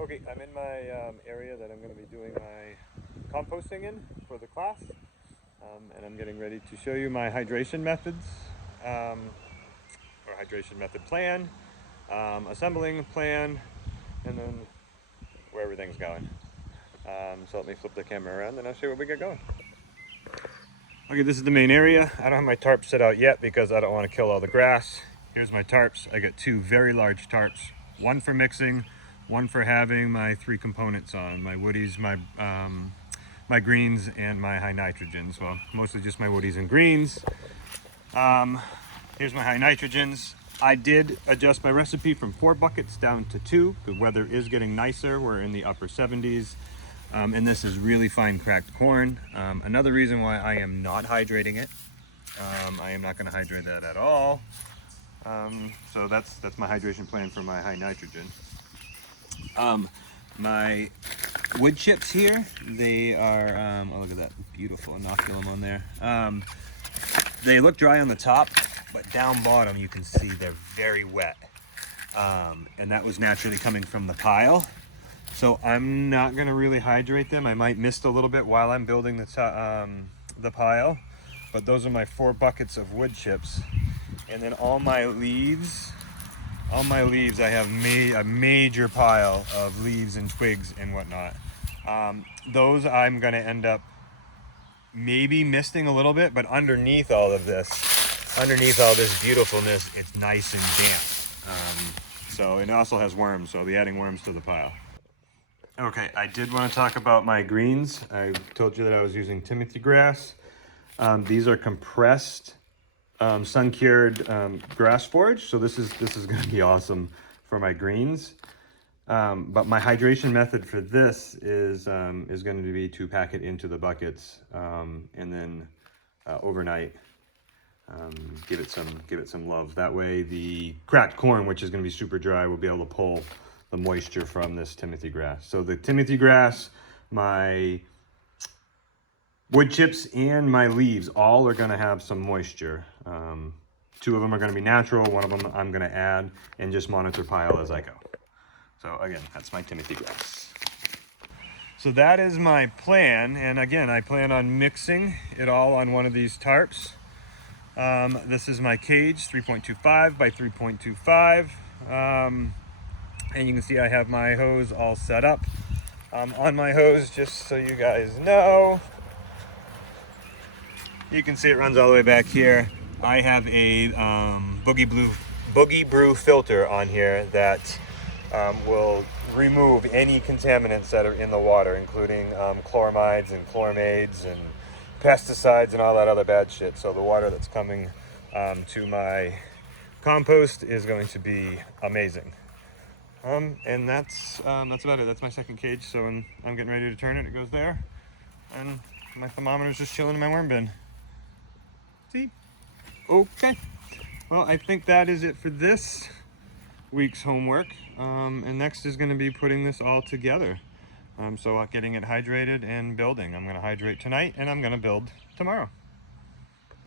Okay, I'm in my area that I'm going to be doing my composting in for the class, and I'm getting ready to show you my hydration methods, or hydration method plan, assembling plan, and then where everything's going. So let me flip the camera around and I'll show you what we got going. Okay, this is the main area. I don't have my tarps set out yet because I don't want to kill all the grass. Here's my tarps. I got two very large tarps, one for mixing, one for having my three components on, my woodies, my greens, and my high nitrogens. Well, mostly just my woodies and greens. Here's my high nitrogens. I did adjust my recipe from 4 buckets down to 2. The weather is getting nicer. We're in the upper 70s. And this is really fine cracked corn. Another reason why I am not hydrating it. I am not going to hydrate that at all. So that's my hydration plan for my high nitrogen. My wood chips here, they are, oh look at that beautiful inoculum on there. They look dry on the top, but down bottom you can see they're very wet. And that was naturally coming from the pile. So I'm not gonna really hydrate them. I might mist a little bit while I'm building the pile, but those are my 4 buckets of wood chips. And then all my leaves, I have a major pile of leaves and twigs and whatnot. Those I'm gonna end up maybe misting a little bit, but underneath all this beautifulness, it's nice and damp. So it also has worms, so I'll be adding worms to the pile. Okay, I did want to talk about my greens. I told you that I was using Timothy grass. These are compressed, sun-cured grass forage, so this is going to be awesome for my greens. But my hydration method for this is going to be to pack it into the buckets and then overnight give it some love. That way the cracked corn, which is going to be super dry, will be able to pull the moisture from this Timothy grass. So the Timothy grass, my wood chips, and my leaves all are going to have some moisture. 2 of them are going to be natural, 1 of them I'm going to add, and just monitor pile as I go. So again, that's my Timothy grass. So that is my plan, and again, I plan on mixing it all on one of these tarps. This is my cage, 3.25 by 3.25. And you can see I have my hose all set up. On my hose, just so you guys know, you can see it runs all the way back here. I have a Boogie Brew filter on here that will remove any contaminants that are in the water, including chloramides and chloramides and pesticides and all that other bad shit. So the water that's coming to my compost is going to be amazing. And that's about it. That's my second cage. So when I'm getting ready to turn it, it goes there. And my thermometer's just chilling in my worm bin. See? Okay. Well, I think that is it for this week's homework. And next is going to be putting this all together. So getting it hydrated and building. I'm going to hydrate tonight and I'm going to build tomorrow.